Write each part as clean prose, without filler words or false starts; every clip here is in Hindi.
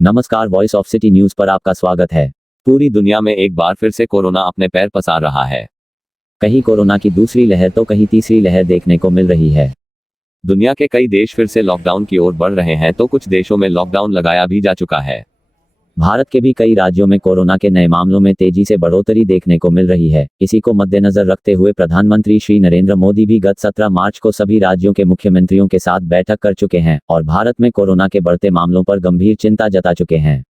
नमस्कार, वॉइस ऑफ सिटी न्यूज पर आपका स्वागत है। पूरी दुनिया में एक बार फिर से कोरोना अपने पैर पसार रहा है। कहीं कोरोना की दूसरी लहर तो कहीं तीसरी लहर देखने को मिल रही है। दुनिया के कई देश फिर से लॉकडाउन की ओर बढ़ रहे हैं तो कुछ देशों में लॉकडाउन लगाया भी जा चुका है। भारत के भी कई राज्यों में कोरोना के नए मामलों में तेजी से बढ़ोतरी देखने को मिल रही है। इसी को मद्देनजर रखते हुए प्रधानमंत्री श्री नरेंद्र मोदी भी गत 17 मार्च को सभी राज्यों के मुख्यमंत्रियों के साथ बैठक कर चुके हैं और भारत में कोरोना के बढ़ते मामलों पर गंभीर चिंता जता चुके हैं।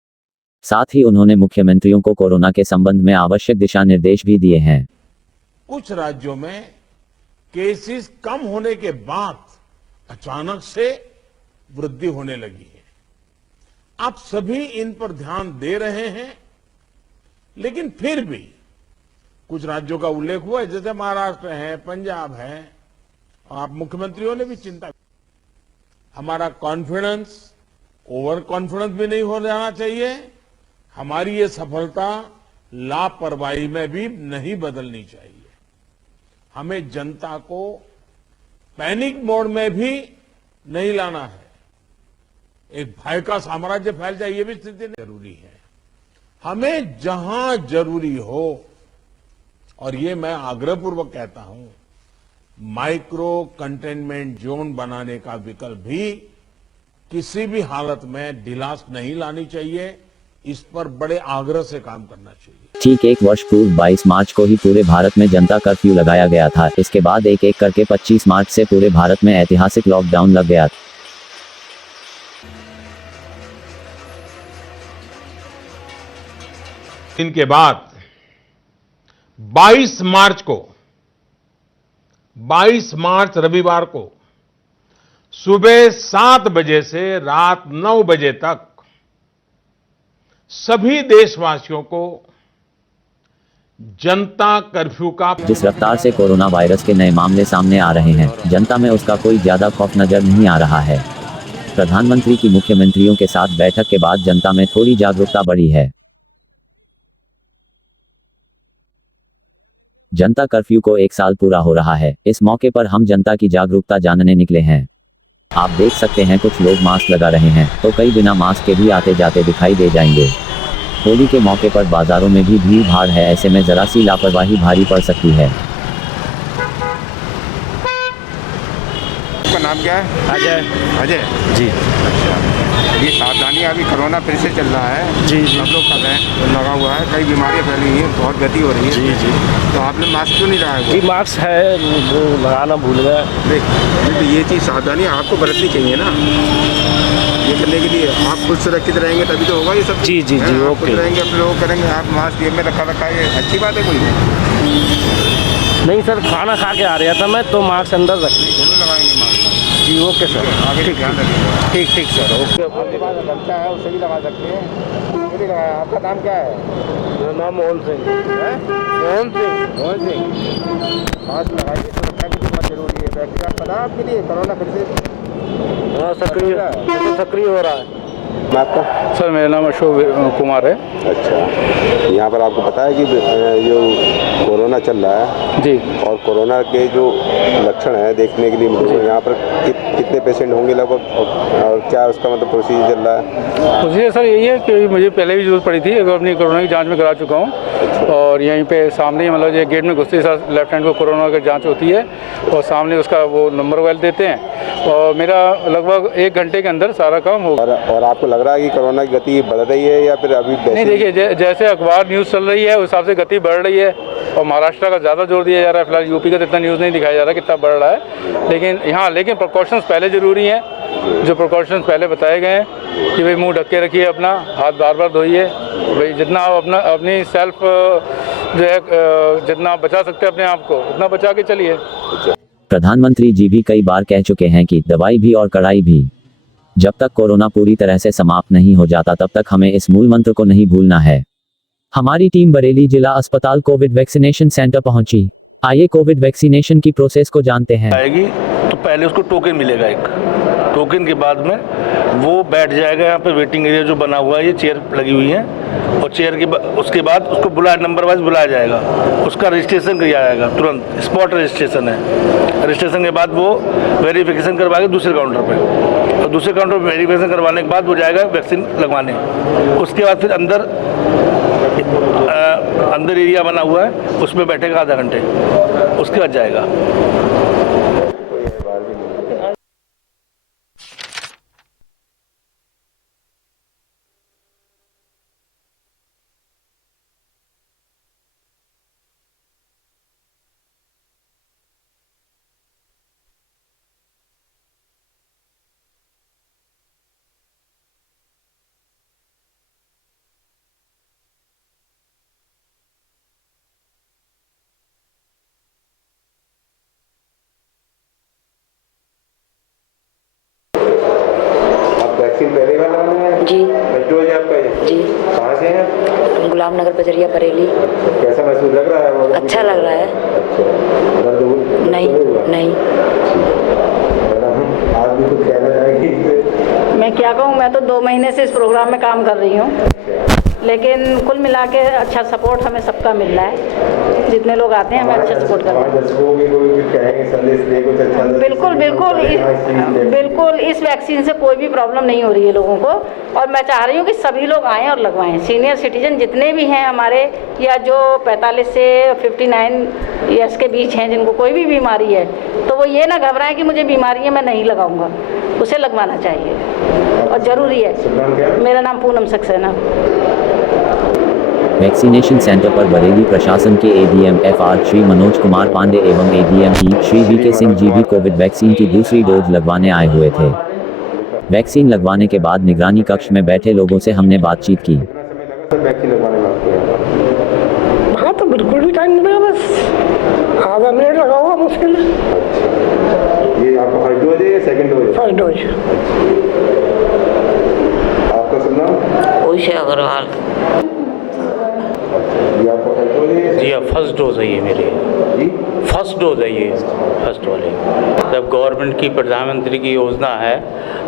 साथ ही उन्होंने मुख्यमंत्रियों को कोरोना के संबंध में आवश्यक दिशा निर्देश भी दिए हैं। कुछ राज्यों में केसेस कम होने के बाद अचानक से वृद्धि होने लगी है। आप सभी इन पर ध्यान दे रहे हैं, लेकिन फिर भी कुछ राज्यों का उल्लेख हुआ है, जैसे महाराष्ट्र है, पंजाब है, और आप मुख्यमंत्रियों ने भी चिंता। हमारा कॉन्फिडेंस ओवर कॉन्फिडेंस भी नहीं हो जाना चाहिए। हमारी ये सफलता लापरवाही में भी नहीं बदलनी चाहिए। हमें जनता को पैनिक मोड में भी नहीं लाना है। एक भय का साम्राज्य फैल जाए, ये भी स्थिति जरूरी है। हमें जहां जरूरी हो, और ये मैं आग्रहपूर्वक कहता हूं, माइक्रो कंटेनमेंट जोन बनाने का विकल्प भी किसी भी हालत में ढिलास नहीं लानी चाहिए। इस पर बड़े आग्रह से काम करना चाहिए। ठीक एक वर्ष पूर्व 22 मार्च को ही पूरे भारत में जनता कर्फ्यू लगाया गया था। इसके बाद एक एक करके 25 मार्च से पूरे भारत में ऐतिहासिक लॉकडाउन लग गया। इनके बाद 22 मार्च रविवार को सुबह 7 बजे से रात 9 बजे तक सभी देशवासियों को जनता कर्फ्यू का। जिस रफ्तार से कोरोना वायरस के नए मामले सामने आ रहे हैं, जनता में उसका कोई ज्यादा खौफ नजर नहीं आ रहा है। प्रधानमंत्री की मुख्यमंत्रियों के साथ बैठक के बाद जनता में थोड़ी जागरूकता बढ़ी है। जनता कर्फ्यू को 1 साल पूरा हो रहा है। इस मौके पर हम जनता की जागरूकता जानने निकले हैं। आप देख सकते हैं कुछ लोग मास्क लगा रहे हैं तो कई बिना मास्क के भी आते जाते दिखाई दे जाएंगे। होली के मौके पर बाजारों में भी भीड़ भाड़ है, ऐसे में जरा सी लापरवाही भारी पड़ सकती है। आपका नाम क्या है? अजय जी। ये सावधानी अभी कोरोना फिर से चल रहा है। जी। सब लोग कर रहे हैं, लगा हुआ है, कई बीमारियां फैली हुई हैं, बहुत गति हो रही है। जी। तो आपने मास्क क्यों नहीं लगाया? जी मास्क है, वो लगाना भूल गया। तो ये चीज़ सावधानी आपको बरतनी चाहिए ना। ये करने के लिए आप खुद सुरक्षित रहेंगे तभी तो होगा ये सब। जी आप खुद ओके। रहेंगे, अपने लोग करेंगे, आप मास्क जेब में रखा ये अच्छी बात है कोई? नहीं सर, खाना खा के आ रहा था मैं, तो मास्क अंदर रख ली। दोनों लगाएंगे मास्क। जी ओके सर, आगे ठीक ध्यान रखिएगा। ठीक सर, ओके। आपके पास लगता है उसे भी लगा सकते हैं। क्यों नहीं लगाया? आपका नाम क्या है? मेरा नाम मोहन सिंह है। मोहन सिंह। मास्क लगाइए, सुरक्षा के लिए बहुत जरूरी है। व्यक्तिगत पता है आपके लिए कोरोना फिर से हाँ, सक्रिय हो रहा है। आपका? सर मेरा नाम अशोक कुमार है। अच्छा, यहाँ पर आपको पता है कि जो कोरोना चल रहा है जी, और कोरोना के जो लक्षण हैं देखने के लिए मुझे यहाँ पर कितने पेशेंट होंगे लगभग, और क्या उसका मतलब प्रोसीजर चल रहा है? मुझे सर यही है कि मुझे पहले भी जरूरत पड़ी थी, अगर अपनी कोरोना की जांच में करा चुका हूँ। और यहीं पे सामने ही मतलब ये गेट में घुसते ही साथ लेफ्ट हैंड को कोरोना की जांच होती है और सामने उसका वो नंबर वाइल देते हैं, और मेरा लगभग 1 घंटे के अंदर सारा काम होगा। और आपको लग रहा है कि कोरोना की गति बढ़ रही है या फिर अभी? नहीं देखिए, जैसे अखबार न्यूज़ चल रही है उस हिसाब से गति बढ़ रही है, और महाराष्ट्र का ज़्यादा जोर दिया जा रहा है। फिलहाल यूपी का तो इतना न्यूज़ नहीं दिखाया जा रहा कितना बढ़ रहा है, लेकिन प्रिकॉशंस पहले ज़रूरी हैं। जो प्रिकॉशंस पहले बताए गए हैं कि भाई मुंह ढक के रखिए, अपना हाथ बार धोइए, भाई जितना आप अपनी सेल्फ जो है जितना बचा सकते हैं अपने आप को उतना बचा के चलिए। प्रधानमंत्री जी भी कई बार कह चुके हैं कि दवाई भी और कड़ाई भी। जब तक कोरोना पूरी तरह से समाप्त नहीं हो जाता तब तक हमें इस मूल मंत्र को नहीं भूलना है। हमारी टीम बरेली जिला अस्पताल कोविड वैक्सीनेशन सेंटर पहुंची। आइए कोविड वैक्सीनेशन की प्रोसेस को जानते हैं। आएगी तो पहले उसको टोकन मिलेगा। एक टोकन के बाद में वो बैठ जाएगा यहाँ पे वेटिंग एरिया जो बना हुआ है, ये चेयर लगी हुई है, और चेयर के उसके बाद उसको नंबर वाइज बुलाया जाएगा, उसका रजिस्ट्रेशन किया जाएगा, तुरंत स्पॉट रजिस्ट्रेशन है। रजिस्ट्रेशन के बाद वो वेरिफिकेशन करवाएगा दूसरे काउंटर पे, और दूसरे काउंटर पर वेरिफिकेशन करवाने के बाद वो जाएगा वैक्सीन लगवाने। उसके बाद फिर अंदर एरिया बना हुआ है, उसमें बैठेगा आधा घंटे, उसके बाद जाएगा। पहले वाला है जी फर्स्ट डोज आपका ये? जी। कहाँ से हैं? गुलाम नगर बजरिया बरेली। कैसा महसूस लग रहा है? अच्छा लग रहा है। अच्छा, दर्द नहीं नहीं। मैडम आप भी कुछ कहना चाहेंगी? मैं क्या कहूँ, मैं तो 2 महीने से इस प्रोग्राम में काम कर रही हूँ, लेकिन कुल मिला के अच्छा सपोर्ट हमें सबका मिल रहा है। जितने लोग आते हैं हमें अच्छा सपोर्ट करते हैं। बिल्कुल बिल्कुल बिल्कुल इस वैक्सीन से कोई भी प्रॉब्लम नहीं हो रही है लोगों को, और मैं चाह रही हूँ कि सभी लोग आएँ और लगवाएं। सीनियर सिटीजन जितने भी हैं हमारे, या जो 45 से 59 ईयर्स के बीच हैं जिनको कोई भी बीमारी है, तो वो ये ना घबराएं कि मुझे बीमारी है मैं नहीं लगाऊंगा, उसे लगवाना चाहिए और ज़रूरी है। मेरा नाम पूनम सक्सेना। वैक्सीनेशन सेंटर पर बरेली प्रशासन के एडीएम FR श्री मनोज कुमार पांडे एवं एडीएम श्री VK सिंह जी भी कोविड वैक्सीन की दूसरी डोज लगवाने आए हुए थे। वैक्सीन लगवाने के बाद निगरानी कक्ष में बैठे लोगों से हमने बातचीत की। हाँ तो बिल्कुल भी टाइम नहीं लगा, बस आधा मिनट लगा होगा मुश्किल। ये आपका फर्स्ट डोज है या सेकंड डोज? First dose. आपका सुन नाम? ओशा अग्रवाल। जी हाँ, फर्स्ट डोज है ये मेरी, फर्स्ट डोज है ये, फर्स्ट वाले। जब गवर्नमेंट की प्रधानमंत्री की योजना है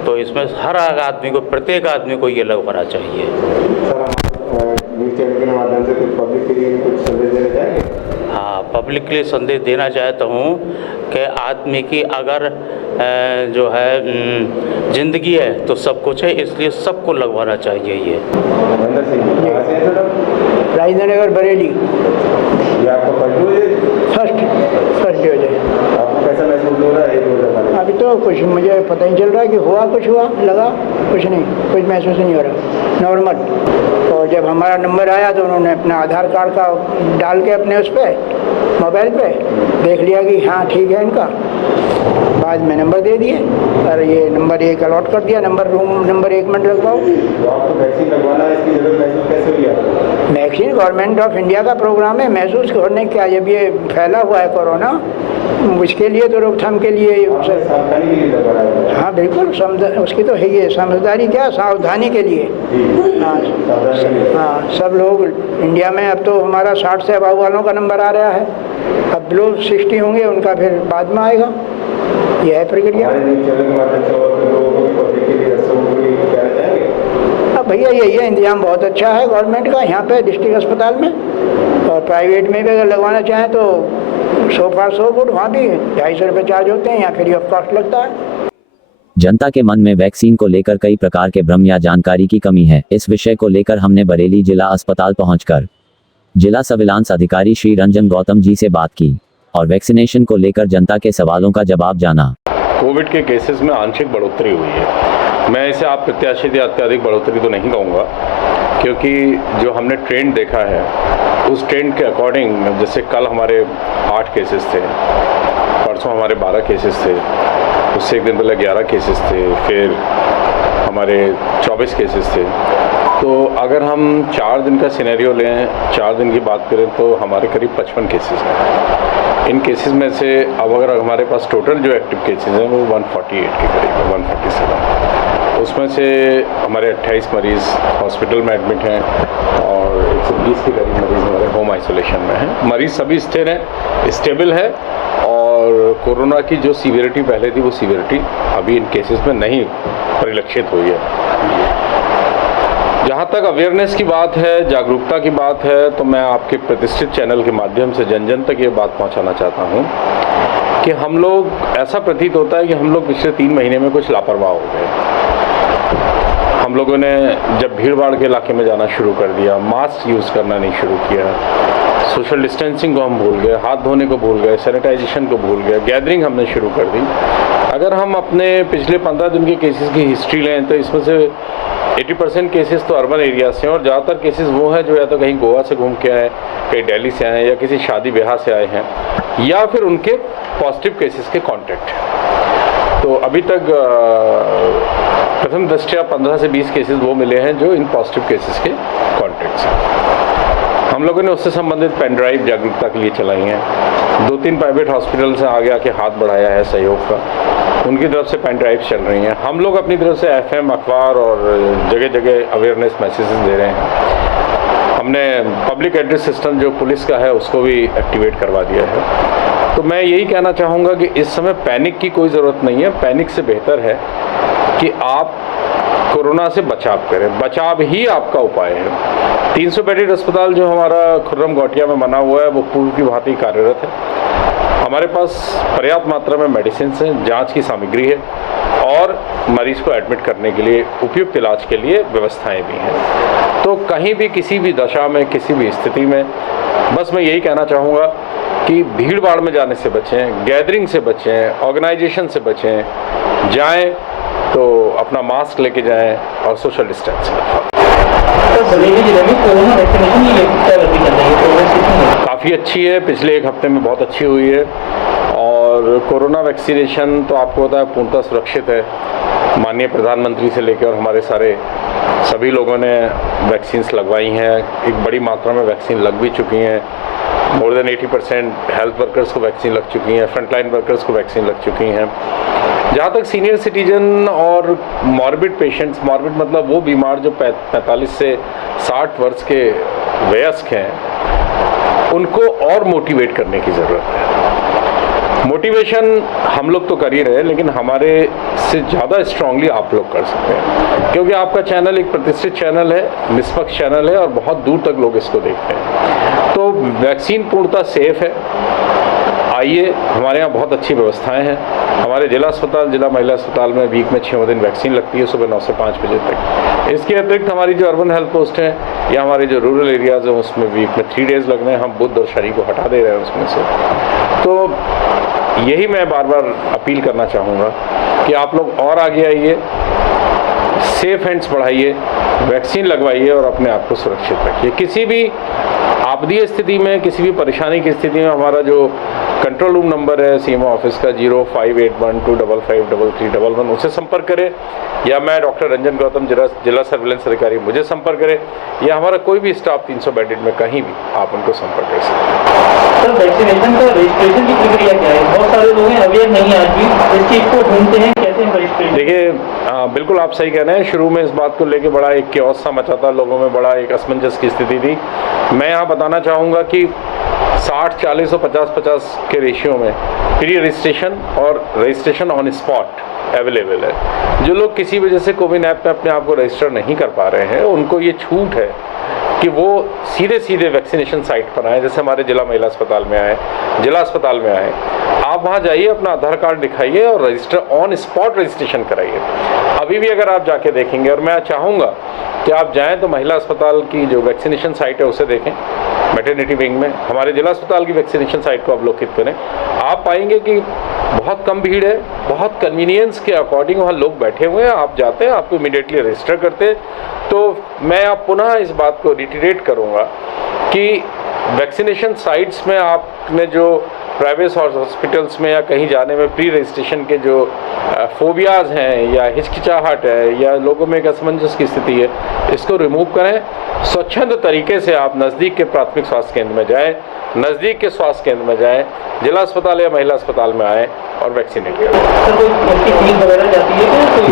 तो इसमें हर आदमी को, प्रत्येक आदमी को ये लगवाना चाहिए। न्यूज़ चैनल के माध्यम से कुछ पब्लिक के लिए कुछ संदेश देना चाहेंगे? हाँ, पब्लिक के लिए संदेश देना चाहता हूँ कि आदमी की अगर जो है ज़िंदगी है तो सब कुछ है, इसलिए सबको लगवाना चाहिए ये। राजेंद्र बरेली। ये आपका फर्स्ट डोज है? फर्स्ट डोज है। आपको कैसा महसूस हो रहा है? अभी तो कुछ मुझे पता नहीं चल रहा कि हुआ कुछ, हुआ लगा कुछ नहीं, कुछ महसूस नहीं हो रहा, नॉर्मल। और जब हमारा नंबर आया तो उन्होंने अपना आधार कार्ड का डाल के अपने उस पर मोबाइल पे देख लिया कि हाँ ठीक है इनका, बाद में नंबर दे दिए और ये नंबर 1 अलॉट कर दिया, रूम नंबर 1 में लगवाओ। तो आपको वैक्सीन लगवाना है, इसकी जरूरत महसूस कैसे हुई आपको? वैक्सीन गवर्नमेंट ऑफ इंडिया का प्रोग्राम है, महसूस करने क्या, जब ये फैला हुआ है कोरोना, उसके लिए तो रोकथाम के लिए सावधानी के लिए लगवाना है। हाँ बिल्कुल, उसकी तो है ये समझदारी, क्या सावधानी के लिए। हाँ सब लोग इंडिया में, अब तो हमारा 60 से अबाव वालों का नंबर आ रहा है, अब लोग 60 होंगे उनका फिर बाद में आएगा, यह है प्रक्रिया। अब भैया यही है, इंतजाम बहुत अच्छा है गवर्नमेंट का यहाँ पे डिस्ट्रिक्ट अस्पताल में, और प्राइवेट में भी अगर लगवाना चाहें तो 100 फुट वहाँ भी 250 रुपये चार्ज होते हैं, यहाँ फ्री ऑफ कॉस्ट लगता है। जनता के मन में वैक्सीन को लेकर कई प्रकार के भ्रम या जानकारी की कमी है। इस विषय को लेकर हमने बरेली जिला अस्पताल पहुंचकर जिला सर्विलांस अधिकारी श्री रंजन गौतम जी से बात की और वैक्सीनेशन को लेकर जनता के सवालों का जवाब जाना। कोविड के केसेस में आंशिक बढ़ोतरी हुई है। मैं इसे आप प्रत्याशित या अत्यधिक बढ़ोतरी तो नहीं कहूँगा, क्योंकि जो हमने ट्रेंड देखा है उस ट्रेंड के अकॉर्डिंग, जैसे कल हमारे 8 केसेस थे, परसों हमारे 12 केसेस थे, उससे एक दिन पहले 11 केसेस थे, फिर हमारे 24 केसेस थे। तो अगर हम 4 दिन का सिनेरियो लें, 4 दिन की बात करें तो हमारे करीब 55 केसेस हैं। इन केसेस में से अब अगर हमारे पास टोटल जो एक्टिव केसेस हैं वो 148 के करीब है, 147। उसमें से हमारे 28 मरीज़ हॉस्पिटल में एडमिट हैं और 120 के करीब मरीज़ हमारे होम आइसोलेशन में हैं। मरीज़ सभी स्थिर हैं, स्टेबल है, और कोरोना की जो सीवियरिटी पहले थी वो सीवियरिटी अभी इन केसेस में नहीं परिलक्षित हुई है। जहाँ तक अवेयरनेस की बात है, जागरूकता की बात है, तो मैं आपके प्रतिष्ठित चैनल के माध्यम से जन जन तक ये बात पहुँचाना चाहता हूँ कि हम लोग, ऐसा प्रतीत होता है कि हम लोग पिछले 3 महीने में कुछ लापरवाह हो गए। हम लोगों ने जब भीड़ भाड़ के इलाके में जाना शुरू कर दिया, मास्क यूज़ करना नहीं शुरू किया, सोशल डिस्टेंसिंग को हम भूल गए, हाथ धोने को भूल गए, सैनिटाइजेशन को भूल गए, गैदरिंग हमने शुरू कर दी। अगर हम अपने पिछले 15 दिन के केसेस की हिस्ट्री लें तो इसमें से 80% केसेस तो अर्बन एरिया से हैं और ज़्यादातर केसेस वो हैं जो या तो कहीं गोवा से घूम के आए, कहीं दिल्ली से आए या किसी शादी ब्याह से आए हैं, या फिर उनके पॉजिटिव केसेस के कॉन्टैक्ट हैं। तो अभी तक प्रथम दृष्टया 15 से 20 केसेस वो मिले हैं जो इन पॉजिटिव केसेस के कॉन्टैक्ट्स हैं। हम लोगों ने उससे संबंधित पेन ड्राइव जागरूकता के लिए चलाई हैं। 2-3 प्राइवेट हॉस्पिटल से आगे आके हाथ बढ़ाया है सहयोग का, उनकी तरफ से पेन ड्राइव चल रही हैं। हम लोग अपनी तरफ से FM, अखबार और जगह जगह अवेयरनेस मैसेजेस दे रहे हैं। हमने पब्लिक एड्रेस सिस्टम जो पुलिस का है उसको भी एक्टिवेट करवा दिया है। तो मैं यही कहना चाहूँगा कि इस समय पैनिक की कोई ज़रूरत नहीं है। पैनिक से बेहतर है कि आप कोरोना से बचाव करें, बचाव ही आपका उपाय है। 300 बेडेड अस्पताल जो हमारा खुर्रम घोटिया में बना हुआ है वो पूर्व की भांति कार्यरत है। हमारे पास पर्याप्त मात्रा में मेडिसिन हैं, जांच की सामग्री है और मरीज को एडमिट करने के लिए उपयुक्त इलाज के लिए व्यवस्थाएं भी हैं। तो कहीं भी किसी भी दशा में, किसी भी स्थिति में बस मैं यही कहना चाहूँगा कि भीड़ भाड़ में जाने से बचें, गैदरिंग से बचें, ऑर्गेनाइजेशन से बचें, जाएं तो अपना मास्क लेके जाएं और सोशल डिस्टेंसिंग। काफ़ी अच्छी है, पिछले 1 हफ्ते में बहुत अच्छी हुई है और कोरोना वैक्सीनेशन तो आपको पता है पूर्णतः सुरक्षित है। माननीय प्रधानमंत्री से लेकर और हमारे सभी लोगों ने वैक्सीन्स लगवाई हैं। एक बड़ी मात्रा में वैक्सीन लग भी चुकी हैं। मोर देन 80% हेल्थ वर्कर्स को वैक्सीन लग चुकी हैं, फ्रंटलाइन वर्कर्स को वैक्सीन लग चुकी हैं। जहाँ तक सीनियर सिटीजन और मॉर्बिड पेशेंट्स, मॉर्बिड मतलब वो बीमार जो 45 से 60 वर्ष के वयस्क हैं, उनको और मोटिवेट करने की ज़रूरत है। मोटिवेशन हम लोग तो कर ही रहे हैं, लेकिन हमारे से ज़्यादा स्ट्रांगली आप लोग कर सकते हैं, क्योंकि आपका चैनल एक प्रतिष्ठित चैनल है, निष्पक्ष चैनल है और बहुत दूर तक लोग इसको देखते हैं। तो वैक्सीन पूर्णतः सेफ है। आइए, हमारे यहाँ बहुत अच्छी व्यवस्थाएं हैं। हमारे जिला अस्पताल, जिला महिला अस्पताल में वीक में 6 दिन वैक्सीन लगती है, सुबह 9 से 5 बजे तक। इसके अतिरिक्त हमारी जो अर्बन हेल्थ पोस्ट है या हमारे जो रूरल एरियाज़ हैं उसमें वीक में 3 डेज़ लगने हैं। हम बुध और शनि को हटा दे रहे हैं उसमें से। तो यही मैं बार बार अपील करना चाहूँगा कि आप लोग और आगे आइए, सेफ हैंड्स बढ़ाइए, वैक्सीन लगवाइए और अपने आप को सुरक्षित रखिए। किसी भी आपदीय स्थिति में, किसी भी परेशानी की स्थिति में हमारा जो कंट्रोल रूम नंबर है CMO ऑफिस का 058125533311, उससे संपर्क करें, या मैं डॉक्टर रंजन गौतम, जिला सर्विलेंस अधिकारी, मुझे संपर्क करें, या हमारा कोई भी स्टाफ 300 बेडेड में कहीं भी आप उनको संपर्क कर सकते हैं। सर, वैक्सीनेशन का रजिस्ट्रेशन की प्रक्रिया क्या है? बहुत सारे लोग हैं अवेयर नहीं है, आज भी इस चीज़ को ढूंढते हैं, कैसे रजिस्ट्रेशन? देखिए, बिल्कुल आप सही कह रहे हैं। शुरू में इस बात को लेके बड़ा एक क्योस सा मचा था, लोगों में बड़ा एक असमंजस की स्थिति थी। मैं यहाँ बताना चाहूँगा कि 60-40 और 50-50 के रेशियो में प्री रजिस्ट्रेशन और रजिस्ट्रेशन ऑन स्पॉट अवेलेबल है। जो लोग किसी वजह से कोविन ऐप पे अपने आप को रजिस्टर नहीं कर पा रहे हैं, उनको ये छूट है कि वो सीधे वैक्सीनेशन साइट पर आए। जैसे हमारे जिला महिला अस्पताल में आए, जिला अस्पताल में आए, आप वहाँ जाइए, अपना आधार कार्ड दिखाइए और रजिस्टर ऑन स्पॉट रजिस्ट्रेशन कराइए। अभी भी अगर आप जाके देखेंगे, और मैं चाहूँगा कि आप जाएं तो महिला अस्पताल की जो वैक्सीनेशन साइट है उसे देखें, मैटरनिटी विंग में हमारे जिला अस्पताल की वैक्सीनेशन साइट को अवलोकित करें। आप पाएंगे कि बहुत कम भीड़ है, बहुत कन्वीनियंस के अकॉर्डिंग वहाँ लोग बैठे हुए हैं। आप जाते हैं, आपको इमीडिएटली रजिस्टर करते हैं। तो मैं आप पुनः इस बात को रिटरेट करूँगा कि वैक्सीनेशन साइट्स में आपने जो प्राइवेट हॉस्पिटल्स में या कहीं जाने में प्री रजिस्ट्रेशन के जो फोबियाज़ हैं या हिचकिचाहट है या लोगों में एक असमंजस की स्थिति है, इसको रिमूव करें। स्वच्छंद तरीके से आप नज़दीक के प्राथमिक स्वास्थ्य केंद्र में जाएं, नज़दीक के स्वास्थ्य केंद्र में जाएं, जिला अस्पताल या महिला अस्पताल में आएँ और वैक्सीनेट करें।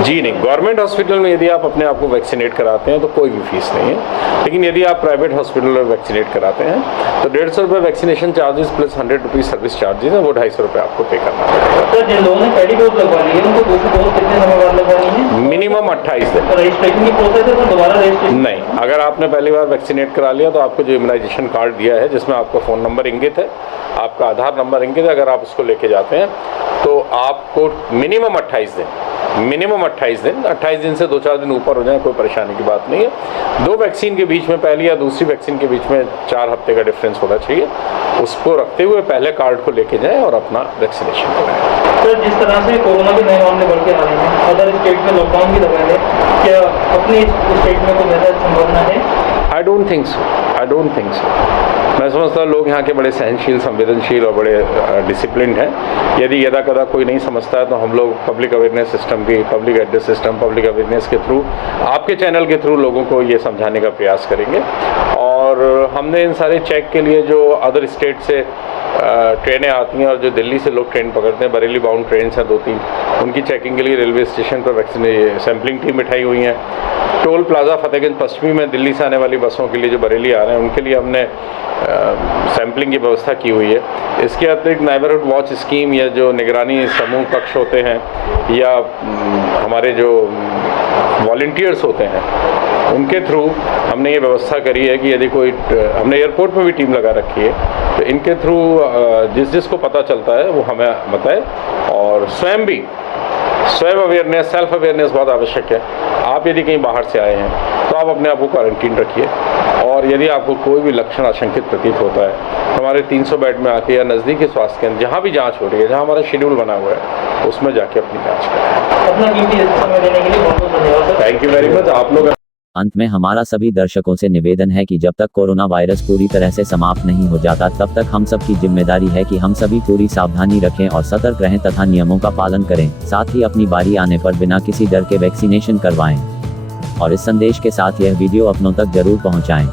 जी नहीं, गवर्नमेंट हॉस्पिटल में यदि आप अपने आप को वैक्सीनेट कराते हैं तो कोई भी फीस नहीं है, लेकिन यदि आप प्राइवेट हॉस्पिटल में वैक्सीनेट कराते हैं तो 150 रुपये vaccination charges plus 100 rupees service charges है, वो 250 रुपये आपको पे करना पड़ेगा। सर, जिन लोगों ने पहली डोज लगवा ली है उनको को दूसरी डोज कितने समय बाद लगवानी है? मिनिमम 28 दिन। रजिस्ट्रेशन की प्रोसेस है तो दोबारा रजिस्ट्रेशन? नहीं, अगर आपने पहली बार वैक्सीनेट करा लिया तो आपको जो इम्यूनाइजेशन कार्ड दिया है जिसमें आपका फ़ोन नंबर इंगित है, आपका आधार नंबर इंगित है, अगर आप उसको लेके जाते हैं तो आपको मिनिमम 28 दिन से 2-4 दिन ऊपर हो जाए कोई परेशानी की बात नहीं है। 2 वैक्सीन के बीच में, पहली या दूसरी वैक्सीन के बीच में 4 हफ्ते का डिफरेंस होना चाहिए। उसको रखते हुए पहले कार्ड को लेके जाएं और अपना वैक्सीनेशन कराएं। सर, जिस तरह से कोरोना के नए मामले बढ़ के आ रहे हैं, अदर स्टेट में लॉकडाउन भी लगा है, क्या अपने स्टेट में कोई बेहतर संभावना है? I don't think so. मैं समझता हूँ लोग यहाँ के बड़े सहनशील, संवेदनशील और बड़े डिसिप्लिन्ड हैं। यदि यदा कदा कोई नहीं समझता है तो हम लोग पब्लिक अवेयरनेस सिस्टम की, public address system, public awareness के थ्रू, आपके चैनल के थ्रू लोगों को ये समझाने का प्रयास करेंगे। और हमने इन सारे चेक के लिए जो अदर स्टेट से ट्रेनें आती हैं और जो दिल्ली से लोग ट्रेन पकड़ते हैं, बरेली बाउंड ट्रेन हैं 2-3, उनकी चेकिंग के लिए रेलवे स्टेशन पर वैक्सीन सैम्पलिंग टीम बिठाई हुई हैं। टोल प्लाजा फतेहगंज पश्चिमी में दिल्ली से आने वाली बसों के लिए जो बरेली आ रहे हैं उनके लिए हमने सैम्पलिंग की व्यवस्था की हुई है। इसके अतिरिक्त नेबरहुड वॉच स्कीम या जो निगरानी समूह कक्ष होते हैं या हमारे जो वॉलंटियर्स होते हैं उनके थ्रू हमने ये व्यवस्था करी है कि यदि कोई, हमने एयरपोर्ट में भी टीम लगा रखी है, तो इनके थ्रू जिसको पता चलता है वो हमें बताए। और स्वयं अवेयरनेस, सेल्फ अवेयरनेस बहुत आवश्यक है। आप यदि कहीं बाहर से आए हैं तो आप अपने आप को क्वारंटीन रखिए, और यदि आपको कोई भी लक्षण आशंकित प्रतीत होता है हमारे 300 बेड में आके या नज़दीकी स्वास्थ्य केंद्र जहाँ भी जांच हो रही है, जहाँ हमारा शेड्यूल बना हुआ है, उसमें जाके अपनी जांच करें। अपना कीमती समय देने के लिए बहुत बहुत धन्यवाद। Thank you very much. आप लोग अंत में हमारा सभी दर्शकों से निवेदन है कि जब तक कोरोना वायरस पूरी तरह से समाप्त नहीं हो जाता तब तक हम सब की जिम्मेदारी है कि हम सभी पूरी सावधानी रखें और सतर्क रहें तथा नियमों का पालन करें। साथ ही अपनी बारी आने पर बिना किसी डर के वैक्सीनेशन करवाएं। और इस संदेश के साथ यह वीडियो अपनों तक जरूर पहुंचाएं।